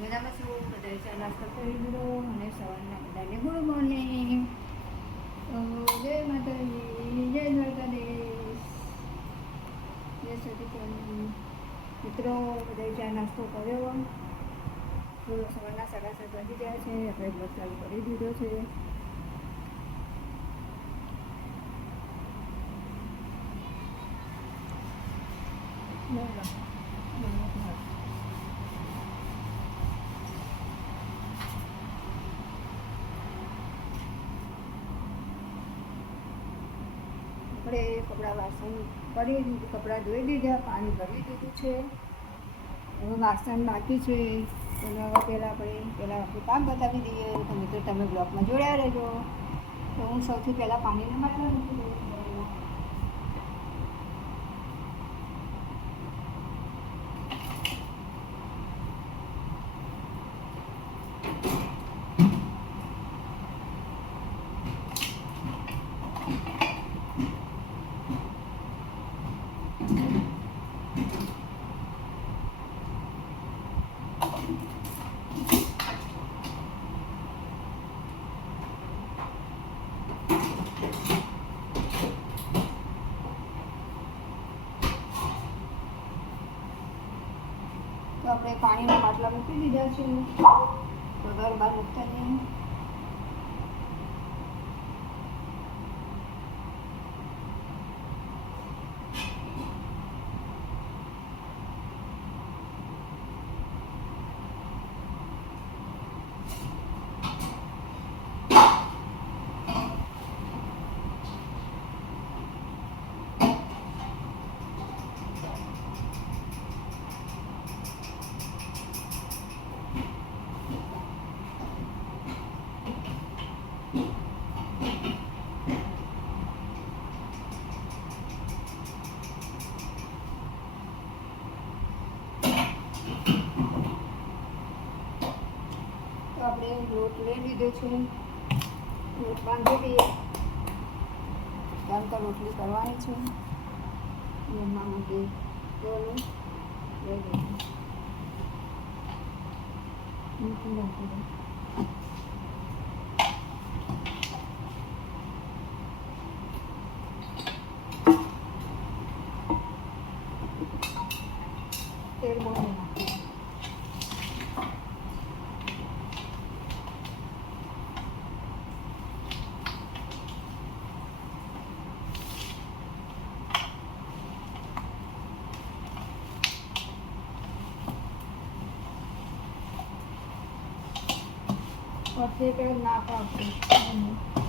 મજામાં છું બધા ચા નાસ્તો કરી દીધો અને સવારના બધાને ગુડ મોર્નિંગ જય માતાજી જય દ્વારકાધીશ જય સતીચંદ મિત્રો બધા ચા નાસ્તો કર્યો થોડો સવારના સાડા સાત વાગી ગયા છે આપણે બ્લોગ ચાલુ કરી દીધો છે બોલો. આપણે કપડાં વાસણ કરી દીધું, કપડાં ધોઈ દીધા, પાણી ભરી દીધું છે. હવે વાસણ બાકી છે. એને હવે પહેલાં આપણે, પહેલાં આપણું કામ બતાવી દઈએ. તો મિત્રો, તમે બ્લોકમાં જોડ્યા રહેજો. તો હું સૌથી પહેલાં પાણીને માટલા મૂકી છું. તો આપણે પાણીના બાટલા મૂકી દીધા છે. તો ઘર બહાર મૂકતા નહીં તો આપણે લોટ લઈ લીધો છે. લોટ બાંધી દઈએ. ત્યાં રોટલી કરવાની છે. એમાં માટે ગોળું લઈ લઈએ મૂકી દઉં થોડું. તેલ બહુ નહીં નાખવાનું. પછી પેલું નાખ આપશું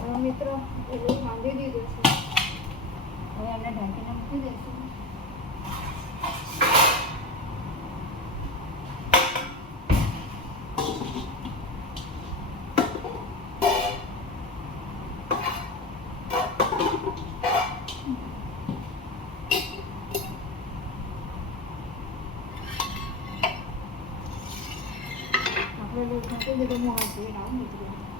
હવે મિત્રો પેલું બાંધી દીધું છે હવે એને ઢાંકીને મૂકી દઈશું આપણે લોટ ઢાંકી દીધો હું હાથ ધોઈને આવું મિત્રો મિત્રો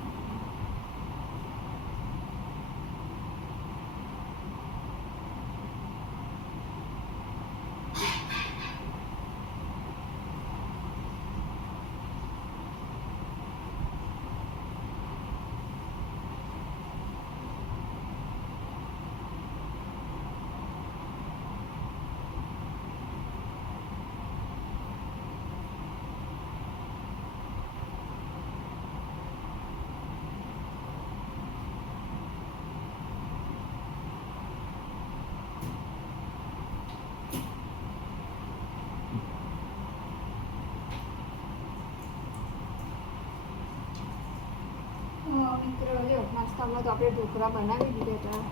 જો નાસ્તામાં તો આપણે ઢોકળા બનાવી દીધા હતા.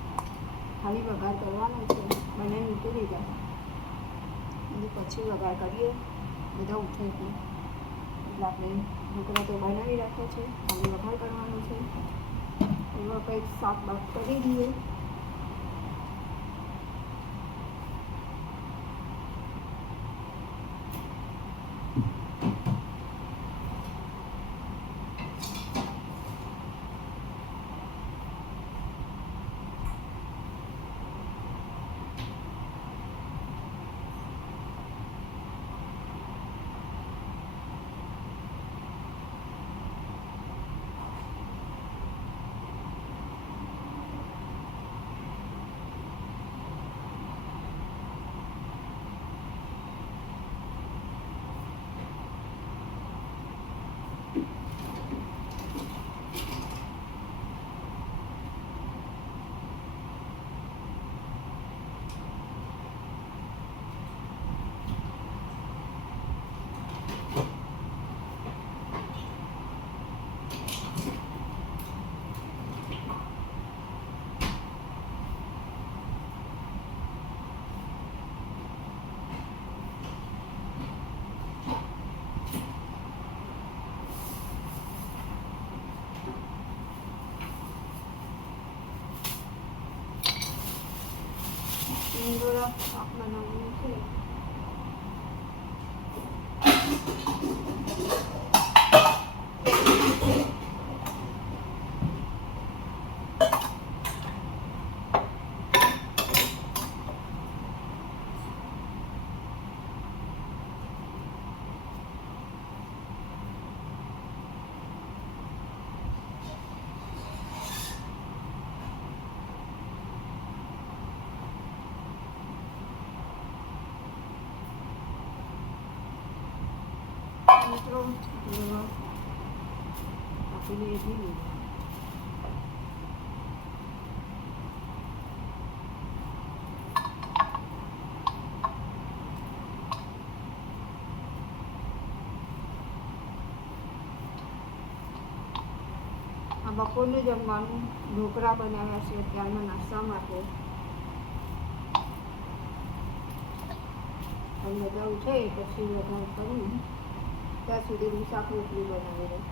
ખાલી વઘાર કરવાનો છે. બનાવી મૂકી દીધા. અને પછી વઘાર કરીએ. બધા ઉઠે એટલે આપણે ઢોકળા તો બનાવી રાખ્યા છે. ખાલી વઘાર કરવાનો છે. એમાં કંઈક શાક બાક કરી દઈએ. આ બપોરનું જમવાનું ઢોકળા બનાવ્યા છે અત્યારના નાસ્તા માટે. બધા ઉઠે પછી બધા કરું. ત્યાં સુધી હું શાક રોટલી બનાવી દઉં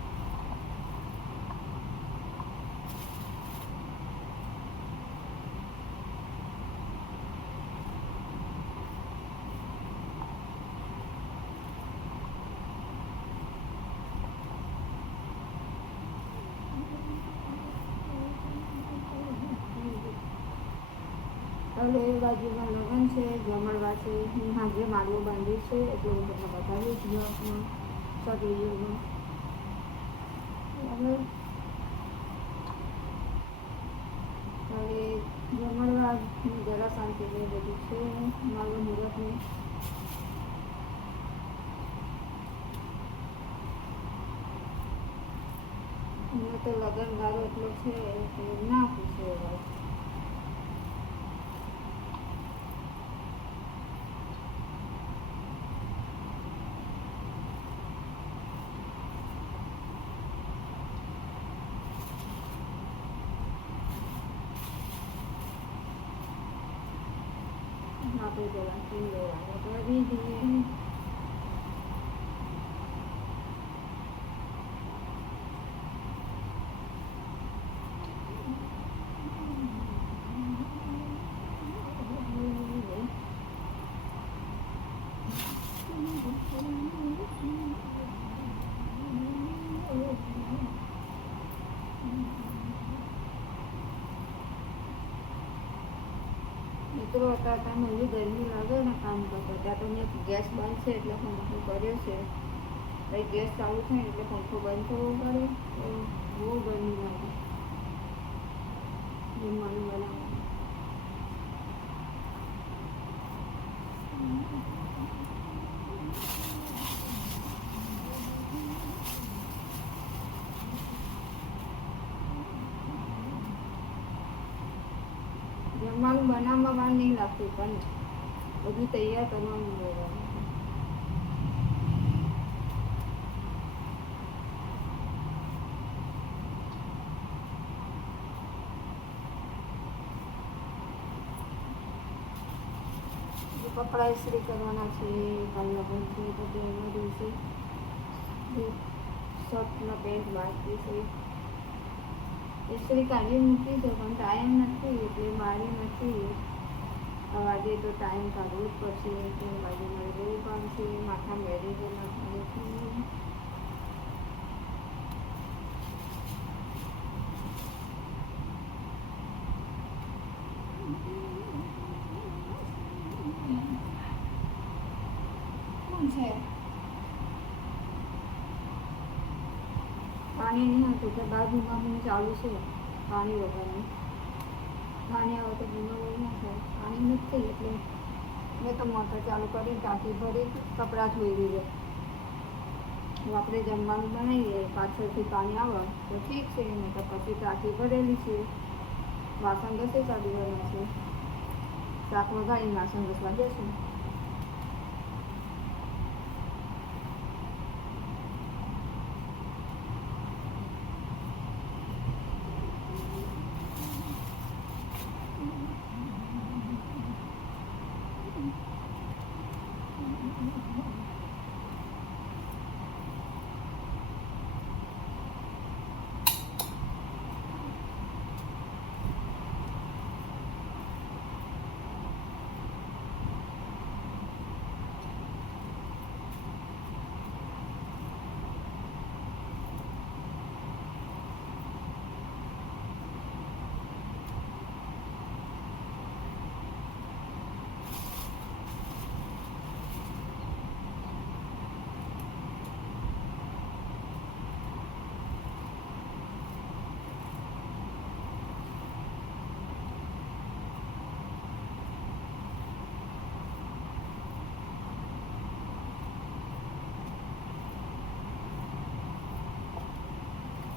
બાજુમાં લગ્ન છે જમણવા છે હું હાજે માલવો બાંધી છે, એટલે હું તમને બતાવીશ બ્લોગમાં વિડીયોમાં હવે હવે જમણવા જરા શાંતિ ને બધું છે મારું મુહૂર્તનું એમાં તો લગન ગાળો એટલો છે કે ના પૂછે વાત આપણે પેલા કિલો કરી દઈએ મિત્રો હતા ત્યાં એવી ગરમી લાગે ને કામ કરતા, ત્યાં તો મેં ગેસ બંધ છે એટલે પંખો કર્યો છે. પછી ગેસ ચાલુ થાય એટલે પંખો બંધ કરવો પડે. તો બહુ ગરમી લાગે. જમવાનું બનાવવાનું મારું બનાવવામાં વાર નહીં લાગતું, પણ બધું તૈયાર કરવાનું બોલવાનું કપડા ઇસ્ત્રી કરવાના છે કાલના બંધ બધું પછી એમાં દિવસે શર્ટના પેન્ટ મારતી છે. ઇસ્ત્રી કાઢી મૂકી છે પણ ટાઈમ નથી એટલે મારી નથી આજે તો ટાઈમ કાઢવો જ પડશે એટલે બાજુ મારે બહુ કામ છે માથા મેરેજ નથી પાણી નહીં હતું કે બાર ભૂંગામું ચાલુ છે પાણી વગરનું પાણી આવે તો બહુ ના થાય પાણી નથી એટલે મેં તો મોટર ચાલુ કરી, ટાંકી ભરી, કપડાં ધોઈ દીધા આપણે જમવાનું બનાવીએ, પાછળથી પાણી આવે, તો ઠીક છે, નહીં તો પછી ટાંકી ભરેલી છે. વાસણ ઘસે ચાલુ છે. શાક વઘારીને વાસણ ઘસવા જશું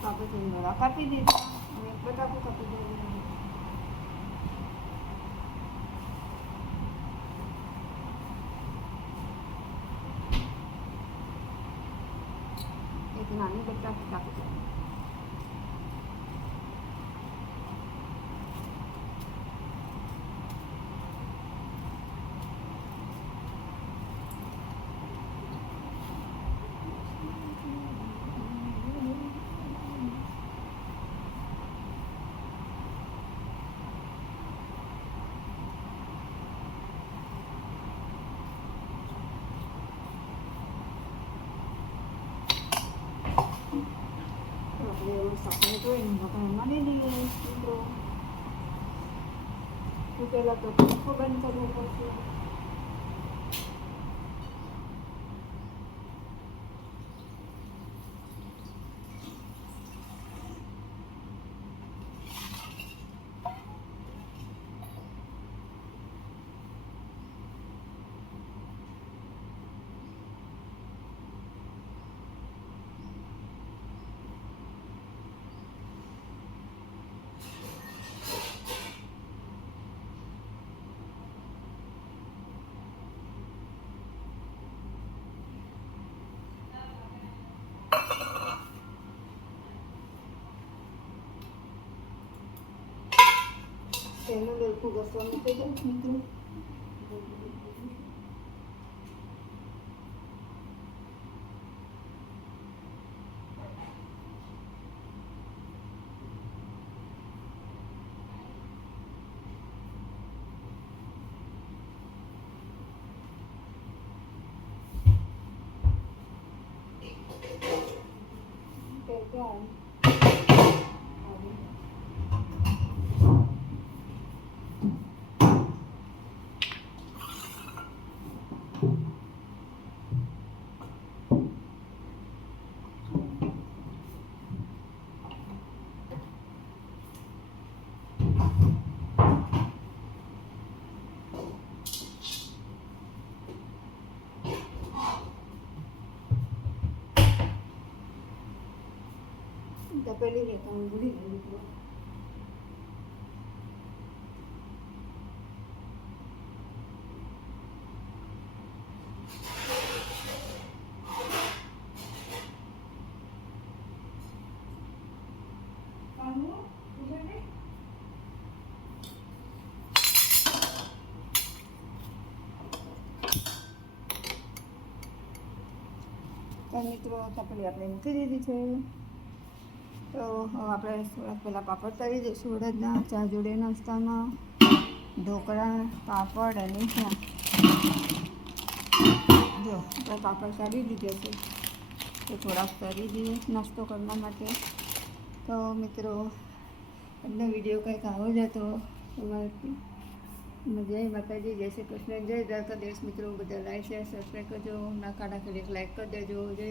આપણે સિંગડા કાપી દીધા હવે બટાકું કાપી દઈએ એક નાની બટાકી કાપી દઈએ તો આપણે એવું શાકને જોઈને આપણે માની લઈએ મિત્રો તો પહેલાં તો પંખો બંધ કરવો પડશે તેનું पहले लेता हूँ बुरी घड़ी को મિત્રો તપલી આપણે મૂકી દીધી છે તો હવે આપણે થોડાક પહેલાં પાપડ તળી દઈશું. અડદના ચા જોડે નાસ્તામાં, ઢોકળા, પાપડ અને ચા જો, આપણે પાપડ તળી દીધા છે. તો થોડાક તળી દઈએ નાસ્તો કરવા માટે. તો મિત્રો આજનો વીડિયો કંઈક આવો જ હતો તમારે જય માતાજી, જય શ્રી કૃષ્ણ. જય દ્વારકા દેશ મિત્રો, બધા લાઈક, શેર, સબસ્ક્રાઈબ કરજો. ના કાઢા કરી લાઈક કરી દેજો. જય